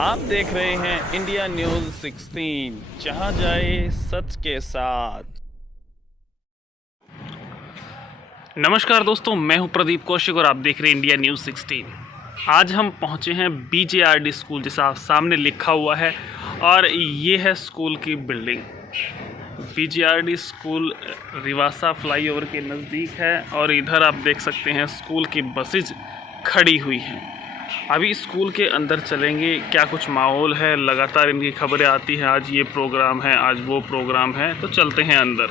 आप देख रहे हैं इंडिया न्यूज़ 16, जहां जाए सच के साथ। नमस्कार दोस्तों, मैं हूं प्रदीप कौशिक और आप देख रहे हैं इंडिया न्यूज़ 16। आज हम पहुंचे हैं BJRD स्कूल, जैसा सामने लिखा हुआ है, और ये है स्कूल की बिल्डिंग। BJRD स्कूल रिवासा फ्लाईओवर के नज़दीक है और इधर आप देख सकते हैं स्कूल की बसेज खड़ी हुई हैं। अभी स्कूल के अंदर चलेंगे, क्या कुछ माहौल है, लगातार इनकी खबरें आती हैं, आज ये प्रोग्राम है, आज वो प्रोग्राम है, तो चलते हैं अंदर।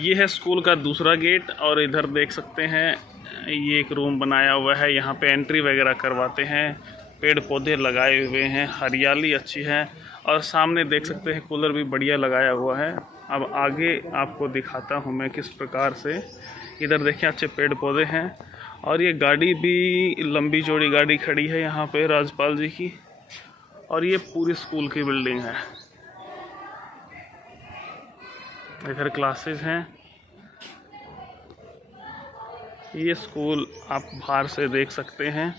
ये है स्कूल का दूसरा गेट और इधर देख सकते हैं ये एक रूम बनाया हुआ है, यहाँ पे एंट्री वगैरह करवाते हैं। पेड़ पौधे लगाए हुए हैं, हरियाली अच्छी है और सामने देख सकते हैं कूलर भी बढ़िया लगाया हुआ है। अब आगे आपको दिखाता हूँ मैं किस प्रकार से। इधर देखें अच्छे पेड़ पौधे हैं और ये गाड़ी भी लंबी चौड़ी गाड़ी खड़ी है यहाँ पे राज्यपाल जी की, और ये पूरी स्कूल की बिल्डिंग है। इधर क्लासेस हैं। ये स्कूल आप बाहर से देख सकते हैं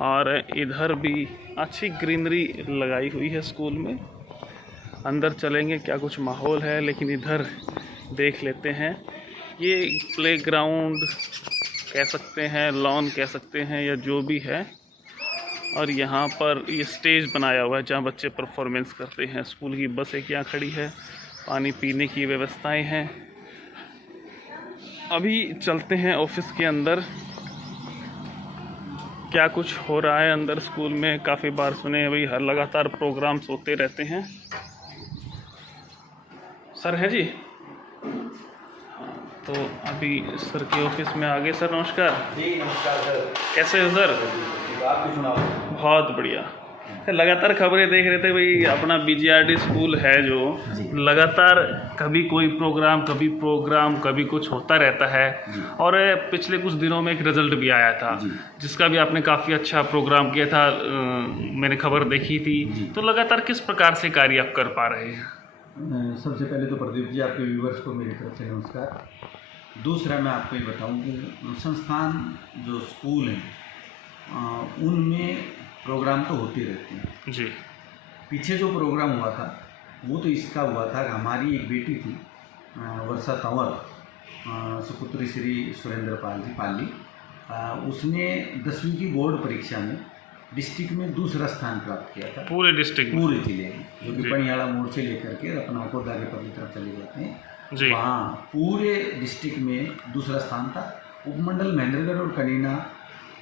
और इधर भी अच्छी ग्रीनरी लगाई हुई है स्कूल में। अंदर चलेंगे, क्या कुछ माहौल है, लेकिन इधर देख लेते हैं। ये प्लेग्राउंड कह सकते हैं, लॉन कह सकते हैं, या जो भी है। और यहाँ पर ये स्टेज बनाया हुआ है जहाँ बच्चे परफॉर्मेंस करते हैं। स्कूल की बस एक यहाँ खड़ी है, पानी पीने की व्यवस्थाएं हैं। अभी चलते हैं ऑफिस के अंदर, क्या कुछ हो रहा है अंदर स्कूल में। काफ़ी बार सुने हैं भाई, हर लगातार प्रोग्राम्स होते रहते हैं। सर है जी, तो अभी सर के ऑफिस में आ गए। सर नमस्कार। जी नमस्कार सर, कैसे हो सर? आप भी सुनाओ। बहुत बढ़िया। सर लगातार खबरें देख रहे थे भाई, अपना BJRD स्कूल है जो लगातार कभी कोई प्रोग्राम कभी कुछ होता रहता है, और पिछले कुछ दिनों में एक रिजल्ट भी आया था जिसका भी आपने काफ़ी अच्छा प्रोग्राम किया था, मैंने खबर देखी थी। तो लगातार किस प्रकार से कार्य आप कर पा रहे हैं? सबसे पहले तो प्रदीप जी, आपके व्यूवर्स को मेरी तरफ से नमस्कार। दूसरा मैं आपको ये बताऊं कि संस्थान जो स्कूल हैं उनमें प्रोग्राम तो होते रहते हैं जी। पीछे जो प्रोग्राम हुआ था वो तो इसका हुआ था कि हमारी एक बेटी थी वर्षा तंवर, सुपुत्री श्री सुरेंद्र पाल जी पाली, उसने 10वीं की बोर्ड परीक्षा में डिस्ट्रिक्ट में दूसरा स्थान प्राप्त किया था। पूरे डिस्ट्रिक्ट, पूरे जिले में, जो कि पनियाड़ा मोड़ से लेकर के अपना कोदा के पद की तरफ चले जाते हैं जी, वहाँ पूरे डिस्ट्रिक्ट में दूसरा स्थान था। उपमंडल महेंद्रगढ़ और कनीना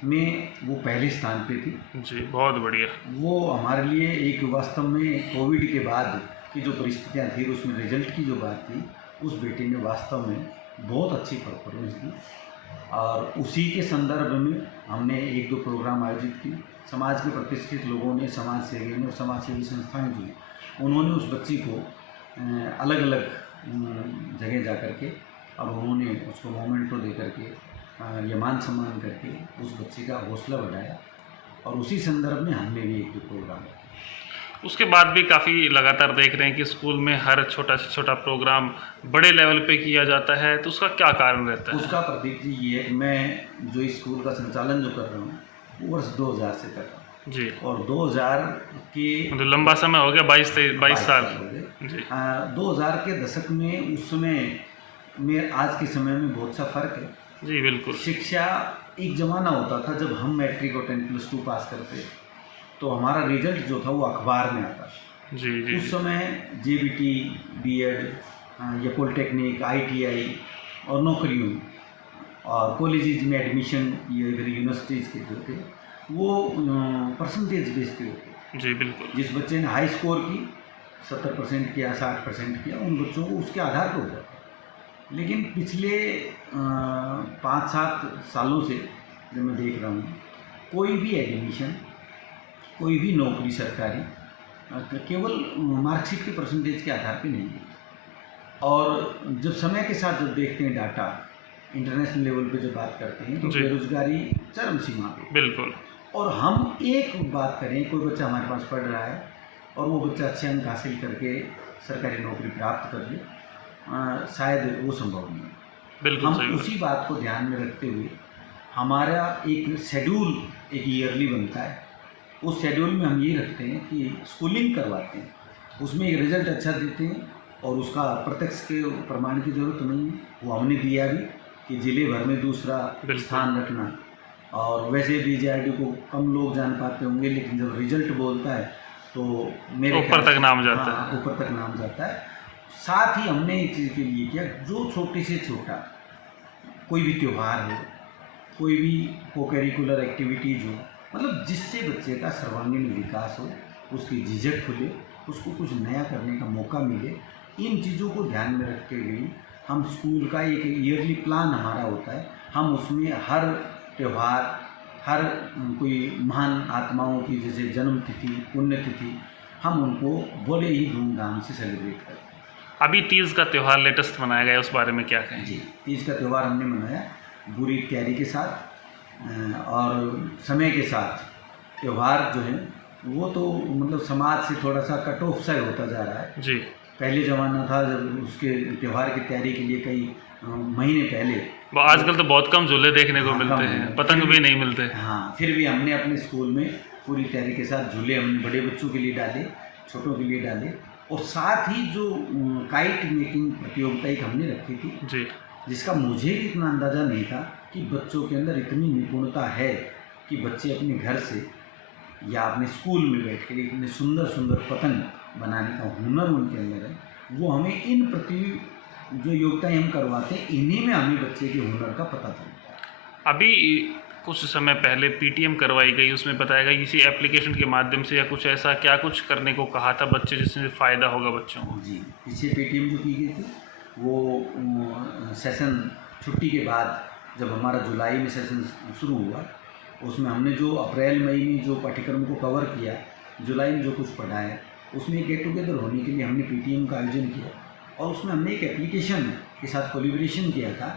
में वो पहले स्थान पे थी जी। बहुत बढ़िया। वो हमारे लिए एक वास्तव में कोविड के बाद की जो परिस्थितियाँ थी, उसमें रिजल्ट की जो बात थी, उस बेटी ने वास्तव में बहुत अच्छी परफॉर्मेंस दी। और उसी के संदर्भ में हमने 1-2 प्रोग्राम आयोजित किए। समाज के प्रतिष्ठित लोगों ने, समाज सेवी ने और समाज सेवी संस्थाएँ जो उन्होंने उस बच्ची को अलग अलग जगह जा कर के और उन्होंने उसको मोमेंटो दे करके ये मान सम्मान करके उस बच्ची का हौसला बढ़ाया, और उसी संदर्भ में हमने भी 1-2 प्रोग्राम किया। उसके बाद भी काफ़ी लगातार देख रहे हैं कि स्कूल में हर छोटा से छोटा प्रोग्राम बड़े लेवल पे किया जाता है, तो उसका क्या कारण रहता है? उसका प्रदीप जी ये है कि मैं जो इस स्कूल का संचालन जो कर रहा हूँ वो वर्ष 2000 से कर रहा हूँ जी, और 2000 के मतलब लंबा समय हो गया, 22 साल जी। 2000 के दशक में, उस समय में आज के समय में बहुत सा फर्क है जी। बिल्कुल। शिक्षा, एक ज़माना होता था जब हम मैट्रिक और 10+2 पास करते तो हमारा रिजल्ट जो था वो अखबार में आता जी जी। उस समय JBT, B.Ed या पॉलिटेक्निक, ITI और नौकरियों और कॉलेजेस में एडमिशन, ये इधर यूनिवर्सिटीज़ के जो थे वो परसेंटेज बेस्ड होते जी। बिल्कुल। जिस बच्चे ने हाई स्कोर की 70% किया, 60% किया, उन बच्चों को उसके आधार पर होता था। लेकिन पिछले 5-7 सालों से जब मैं देख रहा हूँ, कोई भी एडमिशन, कोई भी नौकरी सरकारी केवल मार्कशीट के परसेंटेज के आधार पे नहीं है। और जब समय के साथ जब देखते हैं डाटा, इंटरनेशनल लेवल पे जब बात करते हैं तो बेरोजगारी चरम सीमा पे। बिल्कुल। और हम एक बात करें, कोई बच्चा हमारे पास पढ़ रहा है और वो बच्चा अच्छे अंक हासिल करके सरकारी नौकरी प्राप्त कर ले, शायद वो संभव नहीं है। बिल्कुल। हम उसी बात को ध्यान में रखते हुए हमारा एक शेड्यूल, एक ईयरली बनता है उस शेड्यूल में हम ये रखते हैं कि स्कूलिंग करवाते हैं, उसमें एक रिजल्ट अच्छा देते हैं और उसका प्रत्यक्ष के प्रमाण की ज़रूरत नहीं है, वो हमने दिया भी कि ज़िले भर में दूसरा स्थान रखना। और वैसे BJRD को कम लोग जान पाते होंगे, लेकिन जब रिजल्ट बोलता है तो मेरे ऊपर तक नाम जाता है। हाँ, ऊपर तक नाम जाता है। साथ ही हमने एक चीज़ के लिए किया, जो छोटे से छोटा कोई भी त्यौहार हो, कोई भी को करिकुलर एक्टिविटीज़ हो, मतलब जिससे बच्चे का सर्वांगीण विकास हो, उसकी झिझक खुले, उसको कुछ नया करने का मौका मिले, इन चीज़ों को ध्यान में रखते हुए हम स्कूल का एक ईयरली प्लान हमारा होता है। हम उसमें हर त्यौहार, हर कोई महान आत्माओं की जैसे जन्म तिथि, पुण्यतिथि, हम उनको बड़े ही धूमधाम से सेलिब्रेट करते हैं। अभी तीज का त्यौहार लेटेस्ट मनाया गया, उस बारे में क्या कहें? जी, तीज का त्यौहार हमने मनाया बुरी तैयारी के साथ और समय के साथ। त्यौहार जो है वो तो मतलब समाज से थोड़ा सा कट ऑफ सा होता जा रहा है। जी, पहले ज़माना था जब उसके त्यौहार की तैयारी के लिए कई महीने पहले, वो आजकल तो बहुत कम झूले देखने को हाँ, मिलते कम हैं, है। पतंग भी नहीं मिलते। हाँ, फिर भी हमने अपने स्कूल में पूरी तैयारी के साथ झूले हमने बड़े बच्चों के लिए डाले, छोटों के लिए डाले, और साथ ही जो काइट मेकिंग प्रतियोगिता एक हमने रखी थी, जी, जिसका मुझे इतना अंदाज़ा नहीं था कि बच्चों के अंदर इतनी निपुणता है कि बच्चे अपने घर से या अपने स्कूल में बैठ कर इतने सुंदर सुंदर पतंग बनाने का हुनर उनके अंदर है। वो हमें इन प्रतियोगिताएं हम करवाते हैं, इन्हीं में हमें बच्चे के हुनर का पता चलता है। अभी कुछ समय पहले PTM करवाई गई, उसमें बताया गया किसी एप्लीकेशन के माध्यम से या कुछ ऐसा क्या कुछ करने को कहा था बच्चे, जिससे फ़ायदा होगा बच्चों को? जी, पीछे PTM जो की गई थी वो सेशन छुट्टी के बाद, जब हमारा जुलाई में सेशन शुरू हुआ, उसमें हमने जो अप्रैल मई में जो पाठ्यक्रम को कवर किया, जुलाई में जो कुछ पढ़ाया, उसमें गेट टुगेदर होने के लिए हमने PTM का आयोजन किया और उसमें हमने एक एप्लीकेशन के साथ कोलिब्रेशन किया था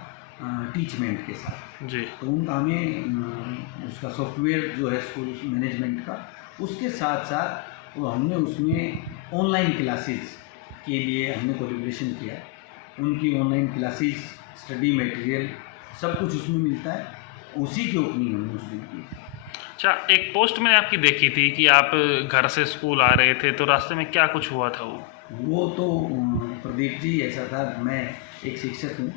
टीचमेंट के साथ। जी, तो उनका हमें उसका सॉफ्टवेयर जो है स्कूल मैनेजमेंट का, उसके साथ साथ वो हमने उसमें ऑनलाइन क्लासेस के लिए हमने कोलिब्रेशन किया। उनकी ऑनलाइन क्लासेस, स्टडी मटेरियल, सब कुछ उसमें मिलता है, उसी की ओपनिंग हमने उस दिन की। अच्छा, एक पोस्ट मैंने आपकी देखी थी कि आप घर से स्कूल आ रहे थे, तो रास्ते में क्या कुछ हुआ था वो तो प्रदीप जी ऐसा था, मैं एक शिक्षक हूँ,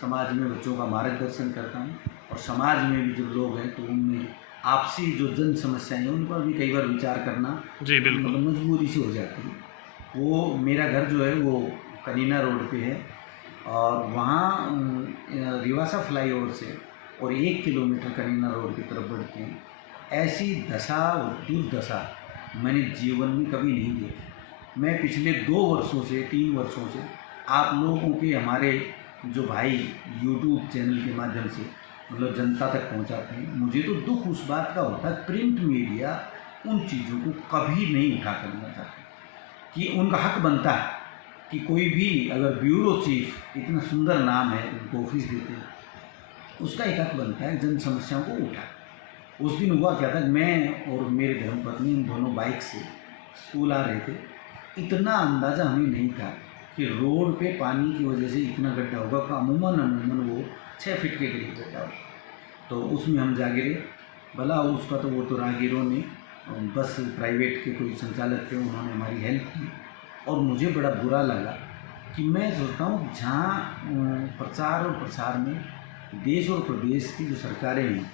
समाज में बच्चों का मार्गदर्शन करता हूँ और समाज में भी जो लोग हैं तो उनमें आपसी जो जन समस्याएं हैं उन पर भी कई बार विचार करना जी, बिल्कुल। मतलब मजबूरी से हो जाती है। वो मेरा घर जो है वो कनीना रोड पे है और वहाँ रिवासा फ्लाईओवर से और 1 किलोमीटर कनीना रोड की तरफ बढ़ते हैं। ऐसी दशा और दुर्दशा मैंने जीवन में कभी नहीं देखी। मैं पिछले 2 वर्षों से 3 वर्षों से आप लोगों के, हमारे जो भाई यूट्यूब चैनल के माध्यम से मतलब जनता तक पहुंचाते हैं, मुझे तो दुख उस बात का होता है प्रिंट मीडिया उन चीज़ों को कभी नहीं उठा करना चाहते कि उनका हक बनता है कि कोई भी अगर ब्यूरो चीफ, इतना सुंदर नाम है, उनको ऑफिस देते हैं, उसका एक हक बनता है जन समस्याओं को उठा। उस दिन हुआ क्या था, मैं और मेरे धर्मपत्नी इन दोनों बाइक से स्कूल आ रहे थे। इतना अंदाज़ा हमें नहीं था कि रोड पे पानी की वजह से इतना गड्ढा होगा कि अमूमन वो 6 फीट के करीब गड्ढा होगा। तो उसमें हम जा गिरे। भला उसका तो वो तो राहगीरों ने, बस प्राइवेट के कोई संचालक थे, उन्होंने हमारी हेल्प की और मुझे बड़ा बुरा लगा कि मैं सोचता हूँ जहाँ प्रचार और प्रसार में देश और प्रदेश की जो सरकारें हैं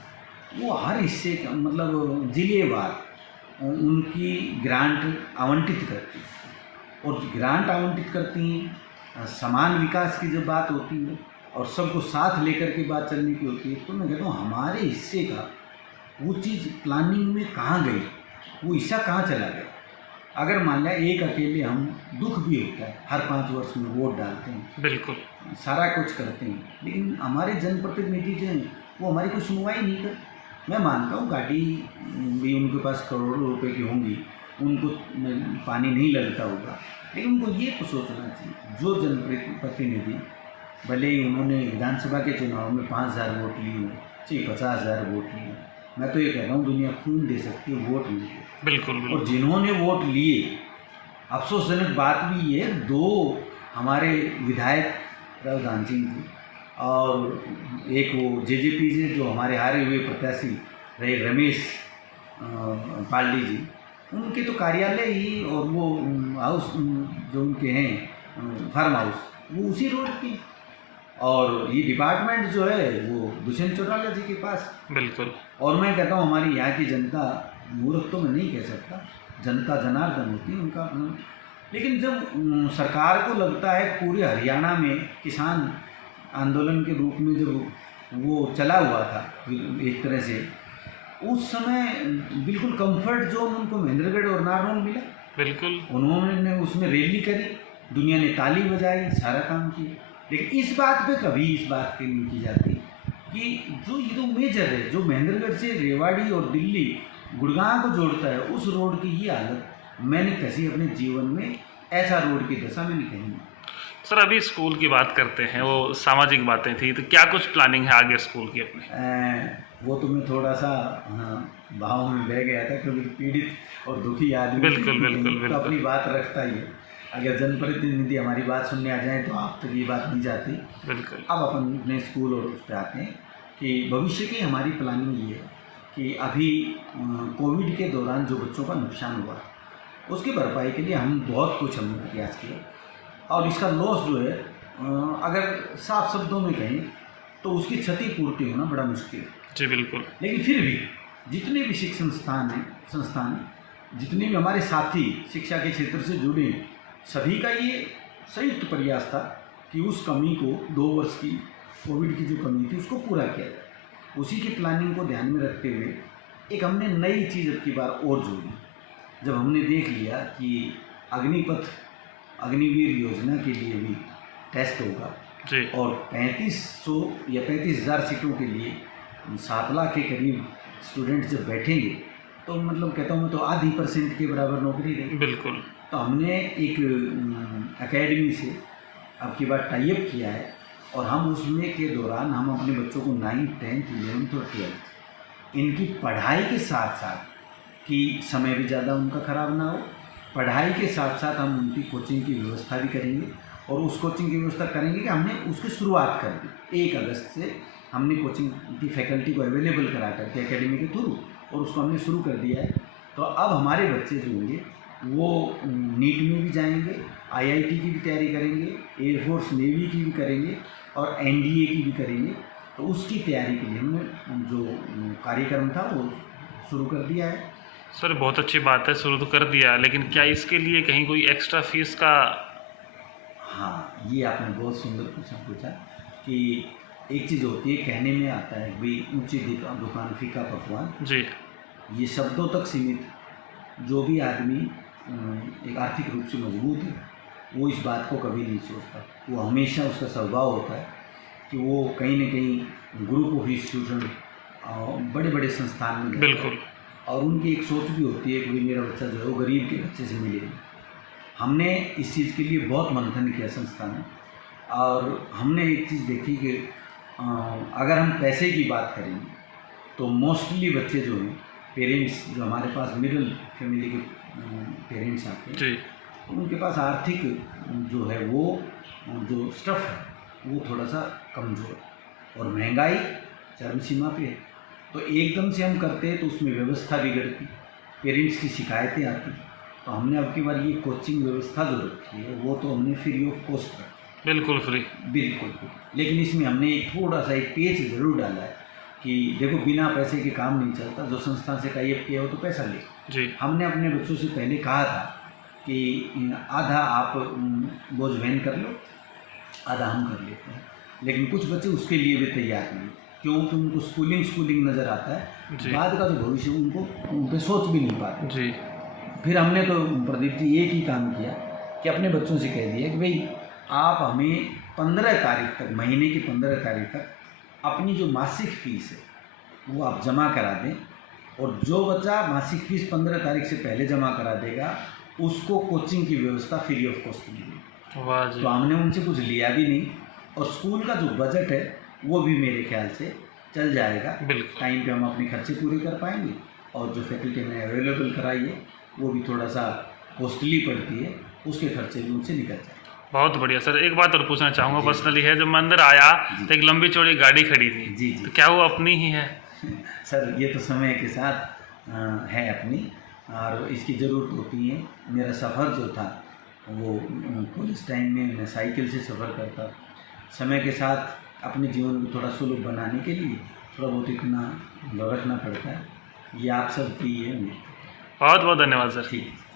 वो हर हिस्से का मतलब जिलेवार उनकी ग्रांट आवंटित करती हैं और ग्रांट आवंटित करती हैं, समान विकास की जब बात होती है और सबको साथ लेकर के बात चलने की होती है, तो मैं कहता हूँ हमारे हिस्से का वो चीज़ प्लानिंग में कहाँ गई, वो हिस्सा कहाँ चला गया। अगर मान लिया एक अकेले हम, दुख भी होता है, हर 5 वर्ष में वोट डालते हैं, बिल्कुल सारा कुछ करते हैं, लेकिन हमारे जनप्रतिनिधि जो हैं वो हमारी कोई सुनवाई नहीं करते। मैं मानता हूँ गाड़ी भी उनके पास करोड़ों रुपए की होंगी, उनको पानी नहीं लगता होगा, लेकिन उनको ये तो सोचना चाहिए जो जनप्रतिनिधि, भले ही उन्होंने विधानसभा के चुनाव में 5,000 वोट लिए हों, चाहे 50,000 वोट लिए, मैं तो ये कह रहा हूँ दुनिया खून दे सकती है, वोट नहीं दे। बिल्कुल बिल्कुल। और जिन्होंने वोट लिए, अफसोसजनक बात भी ये, 2 हमारे विधायक राव सिंह जी और एक वो JJP से जो हमारे हारे हुए प्रत्याशी रहे रमेश पालडी जी, उनके तो कार्यालय ही और वो हाउस जो उनके हैं फार्म हाउस वो उसी रोड की, और ये डिपार्टमेंट जो है वो दुष्यंत चौटाला जी के पास। बिल्कुल। और मैं कहता हूँ हमारी यहाँ की जनता, मूर्ख तो मैं नहीं कह सकता, जनता जनार्दन होती है उनका अपना। लेकिन जब सरकार को लगता है पूरे हरियाणा में किसान आंदोलन के रूप में जब वो चला हुआ था एक तरह से, उस समय बिल्कुल कंफर्ट जोन उनको महेंद्रगढ़ और नारनौल मिला। बिल्कुल। उन्होंने उसमें रैली करी, दुनिया ने ताली बजाई, सारा काम किया। लेकिन इस बात पे कभी इस बात की नहीं की जाती कि जो ये तो मेजर है, जो महेंद्रगढ़ से रेवाड़ी और दिल्ली गुड़गांव को जोड़ता है, उस रोड की ये हालत मैंने कभी अपने जीवन में, ऐसा रोड की दशा मैंने कहीं नहीं। सर अभी स्कूल की बात करते हैं, वो सामाजिक बातें थी, तो क्या कुछ प्लानिंग है आगे स्कूल की अपनी? वो तो मैं थोड़ा सा भाव में बह गया था, क्योंकि पीड़ित और दुखी आदमी बिल्कुल बिल्कुल तो बिल्कुल अपनी बात रखता ही है। अगर जनप्रतिनिधि हमारी बात सुनने आ जाए तो आप तक ये बात नहीं जाती। बिल्कुल। अब अपन अपने स्कूल और उस पर आते हैं कि भविष्य की हमारी प्लानिंग ये है कि अभी कोविड के दौरान जो बच्चों का नुकसान हुआ उसकी भरपाई के लिए हम बहुत कुछ हमने प्रयास किया, और इसका लॉस जो है अगर साफ शब्दों में कहें तो उसकी क्षतिपूर्ति होना बड़ा मुश्किल है। जी बिल्कुल। लेकिन फिर भी जितने भी शिक्षण संस्थान जितने भी हमारे साथी शिक्षा के क्षेत्र से जुड़े हैं, सभी का ये संयुक्त प्रयास था कि उस कमी को, 2 वर्ष की कोविड की जो कमी थी उसको पूरा किया जाए। उसी की प्लानिंग को ध्यान में रखते हुए एक हमने नई चीज़ अब की बार और जोड़ी। जब हमने देख लिया कि अग्निपथ अग्निवीर योजना के लिए भी टेस्ट होगा जी। और 3500 या 35,000 सीटों के लिए 7 लाख के करीब स्टूडेंट जब बैठेंगे तो मतलब कहता हूँ मैं तो आधी % के बराबर नौकरी देंगे। बिल्कुल। तो हमने एक एकेडमी से अब की बार टाइप किया है, और हम उसमें के दौरान हम अपने बच्चों को 9th, 10th, 11th और 12th इनकी पढ़ाई के साथ साथ कि समय भी ज़्यादा उनका ख़राब ना हो, पढ़ाई के साथ साथ हम उनकी कोचिंग की व्यवस्था भी करेंगे। और उस कोचिंग की व्यवस्था करेंगे कि हमने उसकी शुरुआत कर दी 1 अगस्त से। हमने कोचिंग की फैकल्टी को अवेलेबल करा करके एकेडमी के थ्रू, और उसको हमने शुरू कर दिया है। तो अब हमारे बच्चे जो होंगे वो नीट में भी जाएंगे, IIT की भी तैयारी करेंगे, एयरफोर्स नेवी की भी करेंगे और NDA की भी करेंगे। तो उसकी तैयारी के लिए हमने जो कार्यक्रम था वो शुरू कर दिया है। सर बहुत अच्छी बात है, शुरू तो कर दिया, लेकिन क्या इसके लिए कहीं कोई एक्स्ट्रा फीस का? हाँ, ये आपने बहुत सुंदर क्वेश्चन पूछा कि एक चीज़ होती है कहने में आता है भाई ऊँची दुकान फीका पकवान जी। ये शब्दों तक सीमित। जो भी आदमी एक आर्थिक रूप से मजबूत है वो इस बात को कभी नहीं सोचता। वो हमेशा उसका स्वभाव होता है कि वो कहीं न कहीं ग्रुप ऑफ इंस्टीट्यूशन बड़े बड़े संस्थान में बिल्कुल। और उनकी एक सोच भी होती है कि भाई मेरा बच्चा जो है वो गरीब के बच्चे से मिले। हमने इस चीज़ के लिए बहुत मंथन किया संस्था में, और हमने एक चीज़ देखी कि अगर हम पैसे की बात करेंगे तो मोस्टली बच्चे जो हैं, पेरेंट्स जो हमारे पास मिडिल फैमिली के पेरेंट्स आते हैं जी। उनके पास आर्थिक जो है वो जो स्टफ़ है वो थोड़ा सा कमज़ोर, और महंगाई चरम सीमा पे है। तो एकदम से हम करते हैं तो उसमें व्यवस्था बिगड़ती, पेरेंट्स की शिकायतें आती। तो हमने अब की बार ये कोचिंग व्यवस्था जो रखी है वो तो हमने फ्री ऑफ कॉस्ट रखी। बिल्कुल फ्री। बिल्कुल। लेकिन इसमें हमने एक थोड़ा सा एक पेच ज़रूर डाला है कि देखो बिना पैसे के काम नहीं चलता। जो संस्था से टाइप किया हो तो पैसा ले। जी। हमने अपने बच्चों से पहले कहा था कि आधा आप बोझ वहन कर लो, आधा हम कर लेते हैं। लेकिन कुछ बच्चे उसके लिए भी तैयार नहीं, क्योंकि उनको स्कूलिंग नज़र आता है। बाद का जो भविष्य उनको उन पर सोच भी नहीं पाते। जी। फिर हमने तो प्रदीप जी एक ही काम किया कि अपने बच्चों से कह दिया कि भाई आप हमें 15 तारीख तक, महीने की 15 तारीख तक अपनी जो मासिक फ़ीस है वो आप जमा करा दें, और जो बच्चा मासिक फ़ीस 15 तारीख से पहले जमा करा देगा उसको कोचिंग की व्यवस्था फ्री ऑफ कॉस्ट मिलेगी। वाह जी। तो हमने उनसे कुछ लिया भी नहीं, और स्कूल का जो बजट है वो भी मेरे ख्याल से चल जाएगा। बिल्कुल। टाइम पे हम अपने खर्चे पूरे कर पाएंगे, और जो फैकल्टी में अवेलेबल कराई है वो भी थोड़ा सा कॉस्टली पड़ती है, उसके खर्चे भी उनसे निकल जाए। बहुत बढ़िया सर। एक बात और पूछना चाहूँगा पर्सनली है, जब मैं अंदर आया तो एक लंबी चौड़ी गाड़ी खड़ी थी। जी। तो क्या वो अपनी ही है? सर ये तो समय के साथ है अपनी, और इसकी ज़रूरत होती है। मेरा सफ़र जो था वो कॉलेज टाइम में मैं साइकिल से सफ़र करता। समय के साथ अपने जीवन को थोड़ा सुलभ बनाने के लिए थोड़ा बहुत इतना रखना पड़ता है। ये आप सब की है। बहुत बहुत धन्यवाद सर। ठीक है।